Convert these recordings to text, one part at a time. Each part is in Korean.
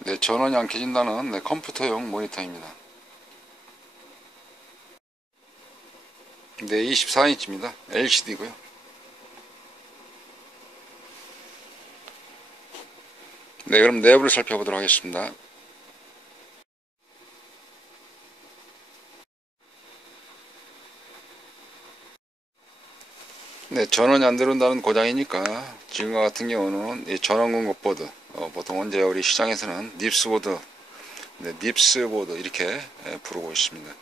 네, 전원이 안 켜진다는 컴퓨터용 모니터입니다. 네, 24인치입니다. LCD고요. 네, 그럼 내부를 살펴보도록 하겠습니다. 네, 전원이 안 들어온다는 고장이니까 지금과 같은 경우는 이 전원 공급 보드, 보통 이제 우리 시장에서는 닙스 보드, 네, 닙스 보드 이렇게 부르고 있습니다.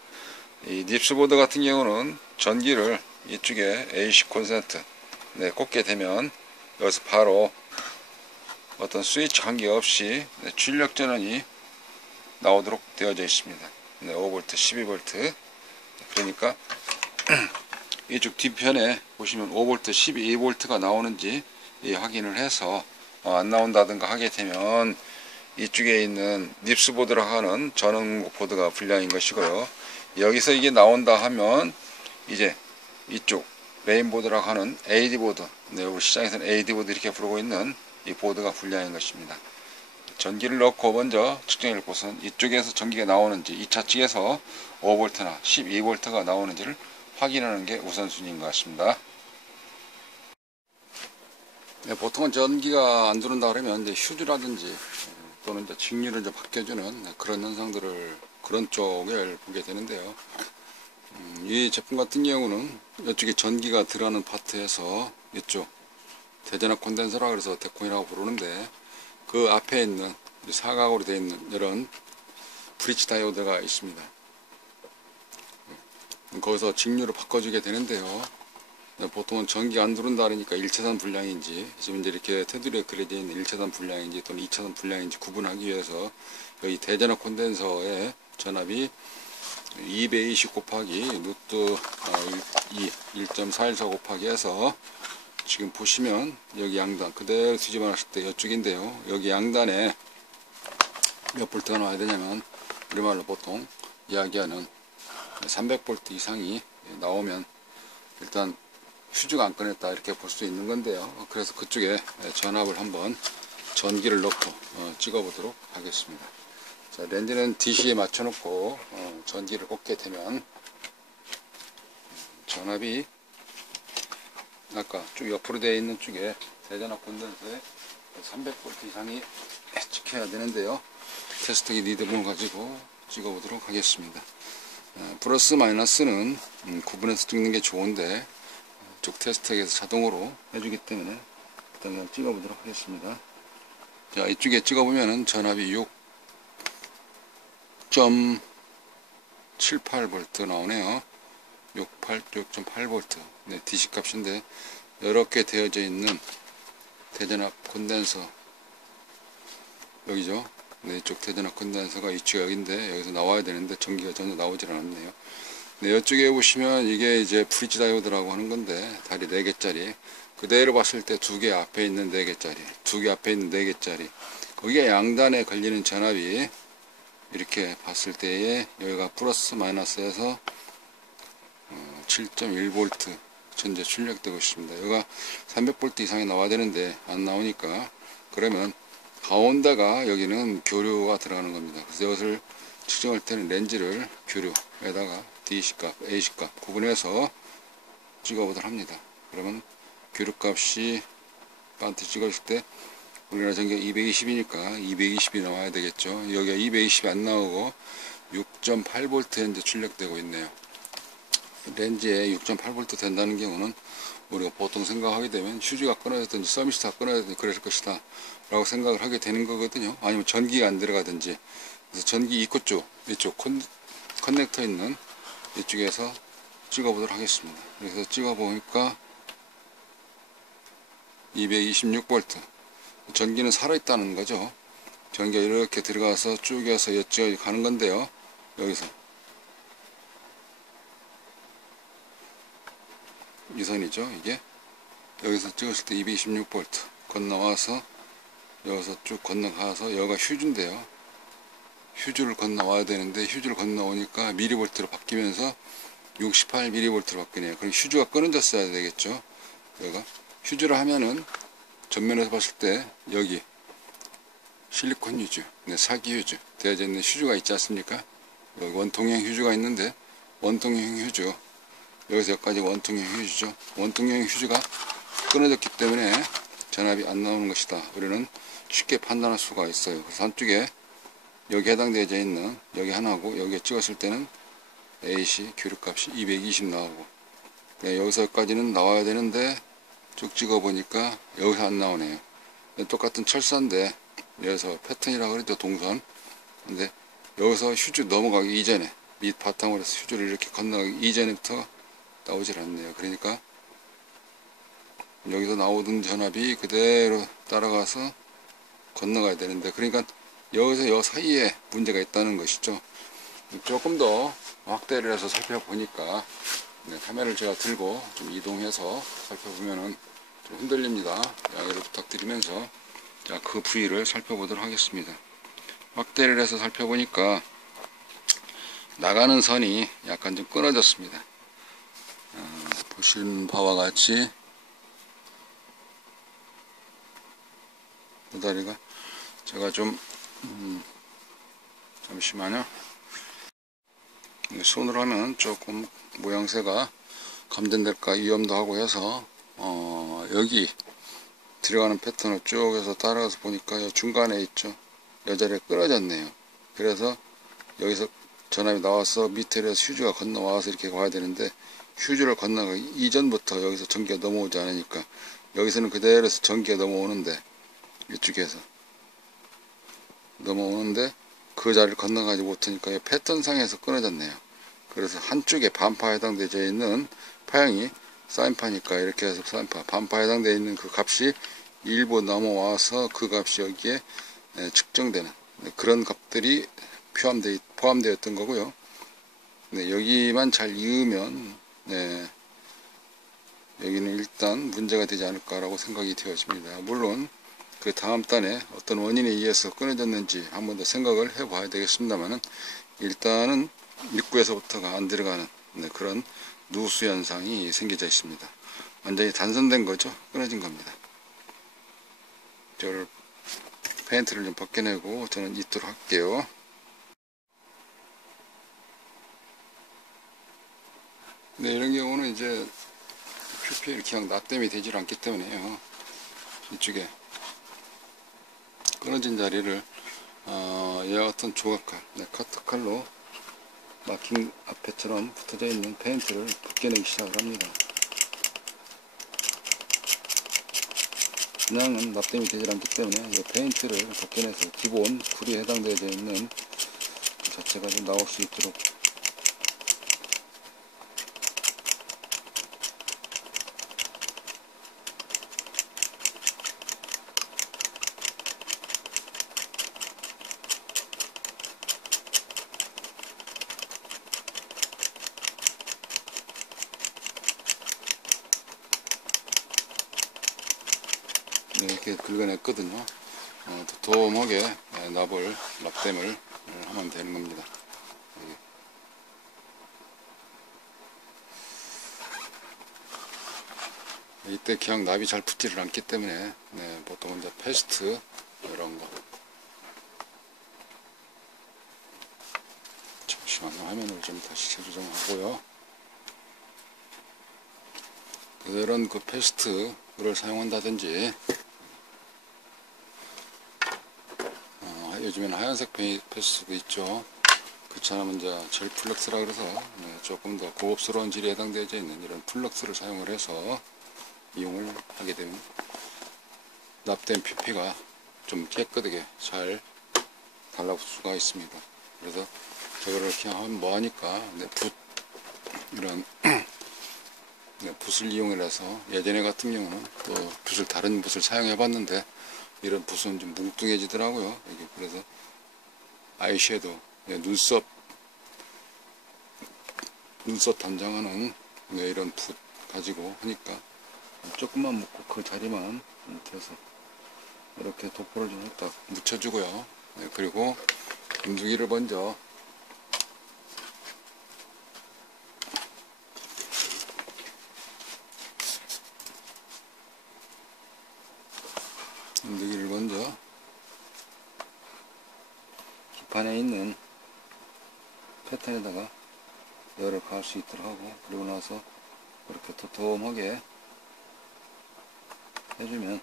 이 닙스 보드 같은 경우는 전기를 이쪽에 AC 콘센트 꽂게 되면 여기서 바로 어떤 스위치 관계없이 출력 전원이 나오도록 되어져 있습니다. 5V, 12V. 그러니까 이쪽 뒤편에 보시면 5V, 12V가 나오는지 확인을 해서 안 나온다든가 하게 되면 이쪽에 있는 닙스 보드라고 하는 전원 보드가 불량인 것이고요. 여기서 이게 나온다 하면 이제 이쪽 메인보드라고 하는 AD 보드, 우리 시장에서는 AD 보드 이렇게 부르고 있는 이 보드가 불량인 것입니다. 전기를 넣고 먼저 측정해 볼 것은 이쪽에서 전기가 나오는지 2차 측에서 5V나 12V가 나오는지를 확인하는 게 우선순위인 것 같습니다. 네, 보통은 전기가 안 들어온다 그러면 이제 휴즈라든지 또는 이제 직류를 이제 바뀌어주는 그런 현상들을 그런 쪽을 보게 되는데요. 이 제품 같은 경우는 이쪽에 전기가 들어가는 파트에서 이쪽 대전압 콘덴서라 그래서 데콘이라고 부르는데 그 앞에 있는 사각으로 되어 있는 이런 브릿지 다이오드가 있습니다. 거기서 직류를 바꿔주게 되는데요. 보통은 전기가 안 들어온다 그러니까 1차선 불량인지 지금 이제 이렇게 테두리에 그려져 있는 1차선 불량인지 또는 2차선 불량인지 구분하기 위해서 여기 대전압 콘덴서의 전압이 220 곱하기 루트 1.414 곱하기 해서 지금 보시면 여기 양단 그대로 뒤집어 놨을 때 이쪽인데요. 여기 양단에 몇 볼트가 나와야 되냐면 우리말로 보통 이야기하는 300V 이상이 나오면 일단 휴즈가 안 꺼냈다 이렇게 볼 수 있는 건데요. 그래서 그쪽에 전압을 한번 전기를 넣고 찍어 보도록 하겠습니다. 자, 렌즈는 DC에 맞춰 놓고 전기를 꽂게 되면 전압이 아까 쭉 옆으로 되어 있는 쪽에 대전압 콘덴서에 300V 이상이 찍혀야 되는데요. 테스트기 리드본을 가지고 찍어 보도록 하겠습니다. 플러스 마이너스는 구분해서 찍는 게 좋은데 쪽 테스트기에서 자동으로 해주기 때문에 일단 그냥 찍어 보도록 하겠습니다. 자, 이쪽에 찍어 보면은 전압이 6.78V 나오네요. 6.8V 네, DC 값인데 이렇게 되어져 있는 대전압 콘덴서 여기죠. 네, 이쪽 대전압 콘덴서가 이쪽 여기인데 여기서 나와야 되는데 전기가 전혀 나오질 않았네요. 네, 이쪽에 보시면 이게 이제 브릿지 다이오드라고 하는 건데 다리 4개짜리 그대로 봤을 때 2개 앞에 있는 4개짜리 2개 앞에 있는 4개짜리 거기에 양단에 걸리는 전압이 이렇게 봤을 때에 여기가 플러스 마이너스에서 7.1V 전체 출력되고 있습니다. 여기가 300V 이상이 나와야 되는데 안 나오니까 그러면 가운데가 여기는 교류가 들어가는 겁니다. 그래서 이것을 측정할 때는 렌즈를 교류에다가 DC값, AC값 구분해서 찍어보도록 합니다. 그러면 교류값이 반트 찍었을 때 우리나라 전기가 220이니까 220이 나와야 되겠죠. 여기가 220이 안 나오고 6.8V 현재 출력되고 있네요. 렌즈에 6.8V 된다는 경우는 우리가 보통 생각하게 되면 휴즈가 끊어졌든지 서미스트가 끊어졌든지 그럴 것이다 라고 생각을 하게 되는 거거든요. 아니면 전기가 안 들어가든지. 그래서 전기 입구 쪽 이쪽 커넥터 있는 이쪽에서 찍어 보도록 하겠습니다. 그래서 찍어 보니까 226V 전기는 살아있다는 거죠. 전기가 이렇게 들어가서 쭉여서 이쪽에 가는 건데요. 여기서 이 선이죠. 이게 여기서 찍었을 때 226V 건너와서 여기서 쭉 건너가서 여기가 휴즈인데요. 휴즈를 건너와야 되는데 휴즈를 건너오니까 미리볼트로 바뀌면서 68mV로 바뀌네요. 그럼 휴즈가 끊어졌어야 되겠죠. 여기가 휴즈를 하면은 전면에서 봤을 때 여기 실리콘 휴즈, 네, 사기 휴즈 되어져 있는 휴즈가 있지 않습니까? 여기 원통형 휴즈가 있는데, 원통형 휴즈, 여기서 여기까지 원통형 휴즈죠. 원통형 휴즈가 끊어졌기 때문에 전압이 안 나오는 것이다. 우리는 쉽게 판단할 수가 있어요. 그래서 한쪽에 여기 해당되어져 있는 여기 하나고, 여기에 찍었을 때는 AC 교류값이 220 나오고, 네, 여기서 여기까지는 나와야 되는데 쭉 찍어 보니까 여기서 안 나오네요. 똑같은 철사인데, 여기서 패턴이라고 그러죠, 동선. 근데 여기서 휴즈 넘어가기 이전에, 밑 바탕으로 해서 휴즈를 이렇게 건너가기 이전부터 나오질 않네요. 그러니까 여기서 나오던 전압이 그대로 따라가서 건너가야 되는데, 그러니까 여기서 여 사이에 문제가 있다는 것이죠. 조금 더 확대를 해서 살펴보니까, 네, 카메라를 제가 들고 좀 이동해서 살펴보면은 좀 흔들립니다. 양해를 부탁드리면서, 자, 그 부위를 살펴보도록 하겠습니다. 확대를 해서 살펴보니까 나가는 선이 약간 좀 끊어졌습니다. 보시는 바와 같이 도다리가, 제가 좀 잠시만요. 손으로 하면 조금 모양새가 감전될까 위험도 하고 해서 여기 들어가는 패턴을 쭉 해서 따라가서 보니까 중간에 있죠, 이 자리에 끊어졌네요. 그래서 여기서 전압이 나와서 밑에서 휴즈가 건너와서 이렇게 와야 되는데, 휴즈를 건너가기 이전부터 여기서 전기가 넘어오지 않으니까, 여기서는 그대로 전기가 넘어오는데, 이쪽에서 넘어오는데 그 자리를 건너가지 못하니까 패턴상에서 끊어졌네요. 그래서 한쪽에 반파에 해당되어 있는 파형이 사인파니까, 이렇게 해서 사인파, 반파에 해당되어 있는 그 값이 일부 넘어와서 그 값이 여기에 측정되는 그런 값들이 포함되어 있던 거고요. 네, 여기만 잘 이으면, 네, 여기는 일단 문제가 되지 않을까라고 생각이 되어집니다. 물론 그 다음 단에 어떤 원인에 의해서 끊어졌는지 한 번 더 생각을 해봐야 되겠습니다만은, 일단은 입구에서부터가 안 들어가는, 네, 그런 누수 현상이 생겨져 있습니다. 완전히 단선된 거죠. 끊어진 겁니다. 저를 페인트를 좀 벗겨내고 저는 있도록 할게요. 네, 이런 경우는 이제 PPL 그냥 납땜이 되질 않기 때문에요. 이쪽에 끊어진 자리를 이와 같은 조각칼, 네, 커트칼로 마킹 앞에처럼 붙어져 있는 페인트를 벗겨내기 시작을 합니다. 그냥은 납땜이 되질 않기 때문에 이 페인트를 벗겨내서 기본 쿨이 해당되어 있는 그 자체가 좀 나올 수 있도록, 네, 이렇게 긁어냈거든요. 도톰하게 납땜을 하면 되는 겁니다. 이때 그냥 납이 잘 붙지를 않기 때문에, 네, 보통은 이제 패스트 이런 거, 잠시만요, 화면을 좀 다시 재조정하고요. 이런 그 패스트를 사용한다든지, 요즘에는 하얀색 패스트도 있죠. 그렇지 않으면 이제 젤 플럭스라 그래서, 네, 조금 더 고급스러운 질에 해당되어 있는 이런 플럭스를 사용을 해서 이용을 하게 되면 납땜 PP가 좀 깨끗하게 잘 달라붙을 수가 있습니다. 그래서 저거를 이렇게 하면 뭐하니까, 네, 이런 네, 붓을 이용해서, 예전에 같은 경우는 또 다른 붓을 사용해 봤는데 이런 붓은 좀 뭉뚱해지더라고요. 이게 그래서 아이섀도우, 네, 눈썹 담장하는, 네, 이런 붓 가지고 하니까 조금만 묻고 그 자리만 밑에서 이렇게 도포를 좀 딱 묻혀주고요. 네, 그리고 건두기를 먼저 밑판에 있는 패턴에다가 열을 가할 수 있도록 하고, 그리고 나서 이렇게 도톰하게 해주면,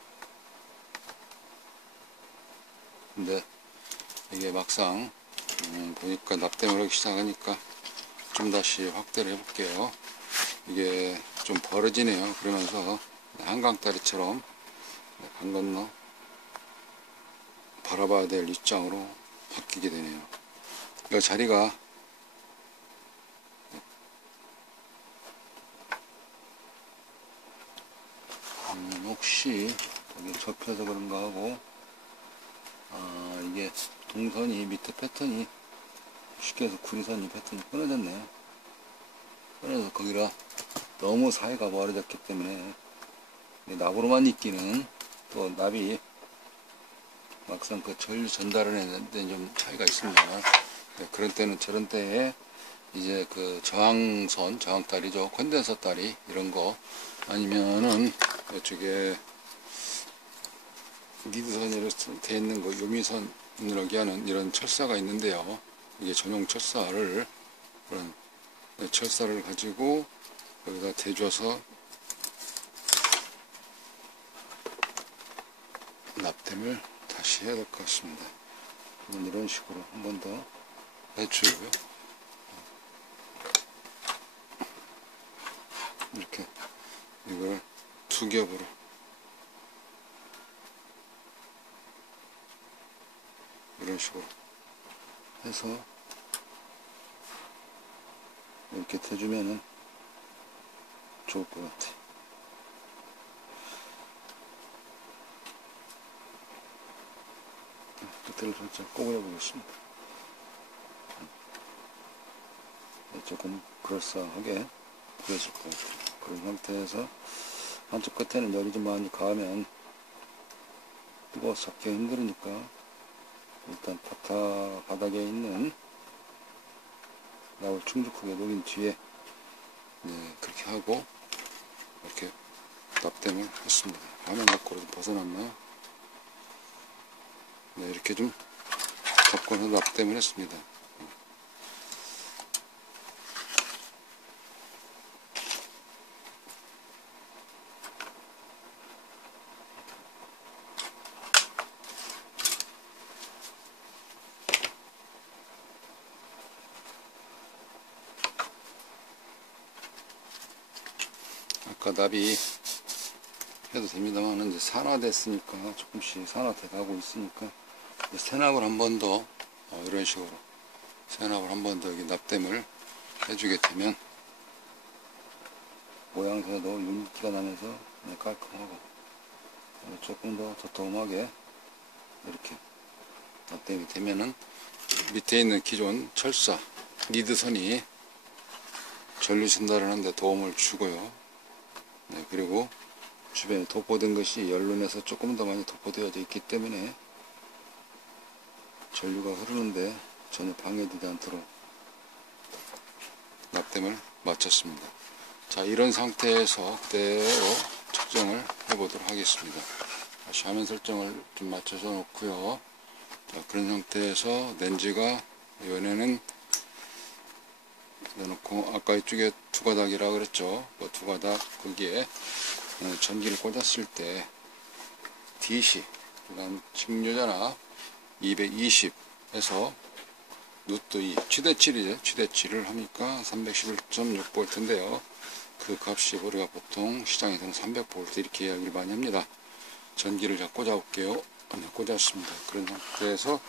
근데 이게 막상 보니까 납땜을 하기 시작하니까 좀 다시 확대를 해볼게요. 이게 좀 벌어지네요. 그러면서 한강다리처럼 강 건너 바라봐야 될 입장으로 바뀌게 되네요. 이 자리가 혹시 여기 접혀서 그런가 하고, 이게 동선이 밑에 패턴이 쉽게 해서 구리선이 패턴이 끊어졌네요. 끊어서 거기라 너무 사이가 멀어졌기 때문에 납으로만 있기는 또 납이 막상 그 전류 전달을 했는데 좀 차이가 있습니다. 네, 그런 때는 저런 때에 이제 그 저항선, 저항다리죠. 컨덴서 다리 이런 거 아니면은 이쪽에 리드선으로 되어 있는 거 요미선이라고 하는 이런 철사가 있는데요. 이게 전용 철사를 그런 철사를 가지고 여기다 대줘서 납땜을 다시 해야 될 것 같습니다. 이런 식으로 한 번 더 해주고요. 이렇게 이걸 두 겹으로 이런 식으로 해서 이렇게 대주면은 좋을 것 같아. 끝을 살짝 꼬부려 보겠습니다. 조금 그럴싸하게 보여질 것 같아요. 그런 상태에서 한쪽 끝에는 열이 좀 많이 가면 뜨거워서 잡기 힘들으니까 일단 바닥에 있는 납을 충족하게 녹인 뒤에 그렇게 하고 이렇게 납땜을 했습니다. 화면 밖으로 벗어났나? 네, 이렇게 좀 접근해서 납땜을 했습니다. 아까 납이 해도 됩니다만 이제 산화됐으니까 조금씩 산화돼 가고 있으니까 세납을 한 번 더 이런 식으로 세납을 한 번 더 여기 납땜을 해주게 되면 모양새도 윤기가 나면서 깔끔하고 조금 더 도톰하게 이렇게 납땜이 되면은 밑에 있는 기존 철사 리드선이 전류 전달을 하는데 도움을 주고요. 네, 그리고 주변에 도포된 것이 연륜에서 조금 더 많이 도포되어져 있기 때문에 전류가 흐르는데 전혀 방해되지 않도록 납땜을 마쳤습니다. 자, 이런 상태에서 그대로 측정을 해보도록 하겠습니다. 다시 화면 설정을 좀 맞춰서 놓고요. 자, 그런 상태에서 렌즈가 이번에는 넣어놓고 아까 이쪽에 두 가닥이라 그랬죠. 그 두 가닥 거기에 전기를 꽂았을 때 DC 그다음 직류전압 220에서 루트 2 최대치이죠. 최대치를 하니까 311.6V인데요. 그 값이 우리가 보통 시장에서는 300V 이렇게 이야기를 많이 합니다. 전기를 자 꽂아 볼게요. 꽂았습니다. 그런 상태에서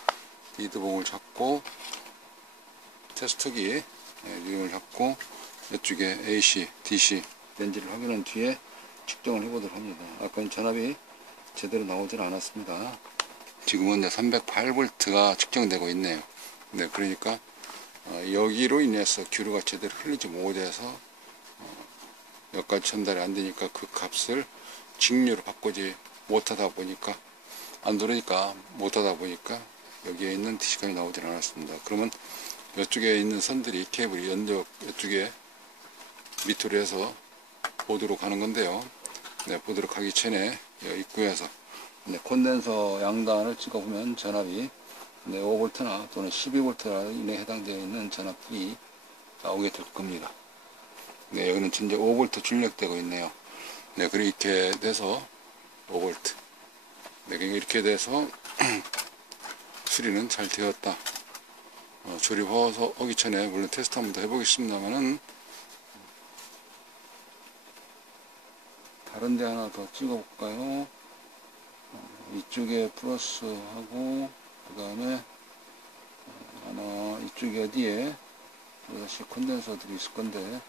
리드봉을 잡고 테스트기 리듬을 잡고 이쪽에 AC, DC 렌즈를 확인한 뒤에 측정을 해보도록 합니다. 아까는 전압이 제대로 나오질 않았습니다. 지금은 308V가 측정되고 있네요. 네, 그러니까 여기로 인해서 기류가 제대로 흘리지 못해서 여기까지 전달이 안 되니까 그 값을 직류로 바꾸지 못하다 보니까 안 들어오니까 못하다 보니까 여기에 있는 DC값이 나오질 않았습니다. 그러면 이쪽에 있는 선들이 케이블이 연적 이쪽에 밑으로 해서 보드로 가는 건데요. 네, 보드로 가기 전에 입구에서 콘덴서 양단을 찍어보면 전압이 네, 5V나 또는 12V에 해당되어 있는 전압이 나오게 될 겁니다. 네, 여기는 현재 5V 출력되고 있네요. 네, 그리고 이렇게 돼서 5V. 네, 이렇게 돼서 수리는 잘 되었다. 조립하기 전에 물론 테스트 한번 더 해보겠습니다만은, 다른 데 하나 더 찍어볼까요? 이쪽에 플러스하고, 그 다음에 아마 이쪽에 어디에 다시 콘덴서들이 있을 건데,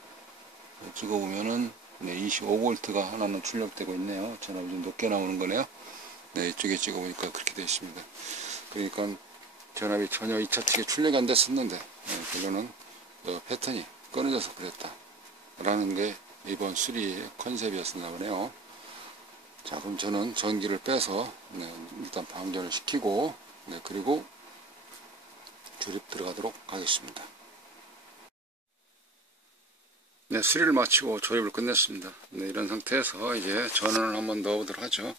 찍어보면은 네, 25V가 하나는 출력되고 있네요. 전압이 좀 높게 나오는 거네요. 네, 이쪽에 찍어보니까 그렇게 되어 있습니다. 그러니까 전압이 전혀 2차 측에 출력이 안 됐었는데, 결론은 패턴이 끊어져서 그랬다 라는 게 이번 수리의 컨셉이었나 보네요. 자, 그럼 저는 전기를 빼서 일단 방전을 시키고, 그리고 조립 들어가도록 하겠습니다. 네, 수리를 마치고 조립을 끝냈습니다. 네, 이런 상태에서 이제 전원을 한번 넣어보도록 하죠.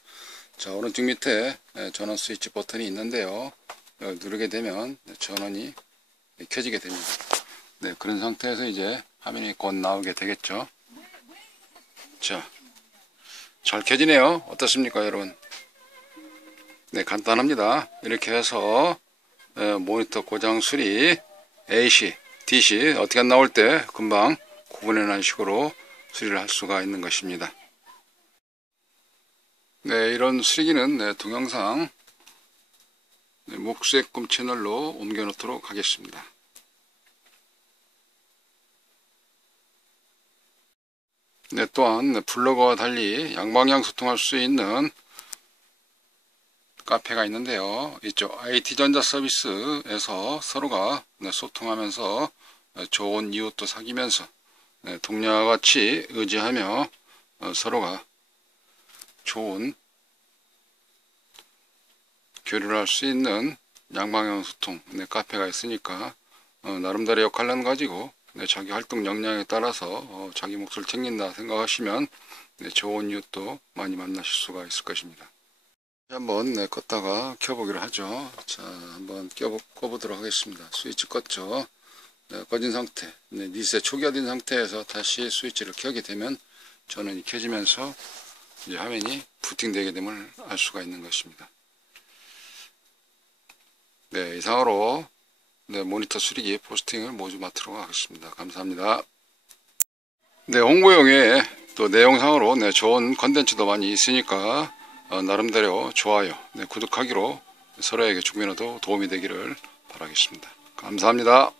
자, 오른쪽 밑에 전원 스위치 버튼이 있는데요. 누르게 되면 전원이 켜지게 됩니다. 네, 그런 상태에서 이제 화면이 곧 나오게 되겠죠. 자, 잘 켜지네요. 어떻습니까, 여러분? 네, 간단합니다. 이렇게 해서 모니터 고장 수리 AC, DC 어떻게 안 나올 때 금방 구분해내는 식으로 수리를 할 수가 있는 것입니다. 네, 이런 수리기는 동영상 목수의 꿈 채널로 옮겨 놓도록 하겠습니다. 네, 또한 블로그와 달리 양방향 소통할 수 있는 카페가 있는데요. 이쪽 IT전자 서비스에서 서로가 소통하면서 좋은 이웃도 사귀면서 동료와 같이 의지하며 서로가 좋은 교류를 할 수 있는 양방향 소통 카페가 있으니까 나름대로 역할을 가지고 자기 활동 역량에 따라서 자기 몫을 챙긴다 생각하시면 좋은 이웃도 많이 만나실 수가 있을 것입니다. 한번 껐다가 켜보기로 하죠. 자, 한번 꺼보도록 하겠습니다. 스위치 껐죠. 꺼진 상태, 리셋 초기화된 상태에서 다시 스위치를 켜게 되면 전원이 켜지면서 이제 화면이 부팅되게 됨을 알 수가 있는 것입니다. 네, 이상으로 모니터 수리기 포스팅을 모두 마치도록 하겠습니다. 감사합니다. 네, 홍보용에 또 내용상으로 좋은 컨텐츠도 많이 있으니까 나름대로 좋아요, 구독하기로 서로에게 조금이라도 도움이 되기를 바라겠습니다. 감사합니다.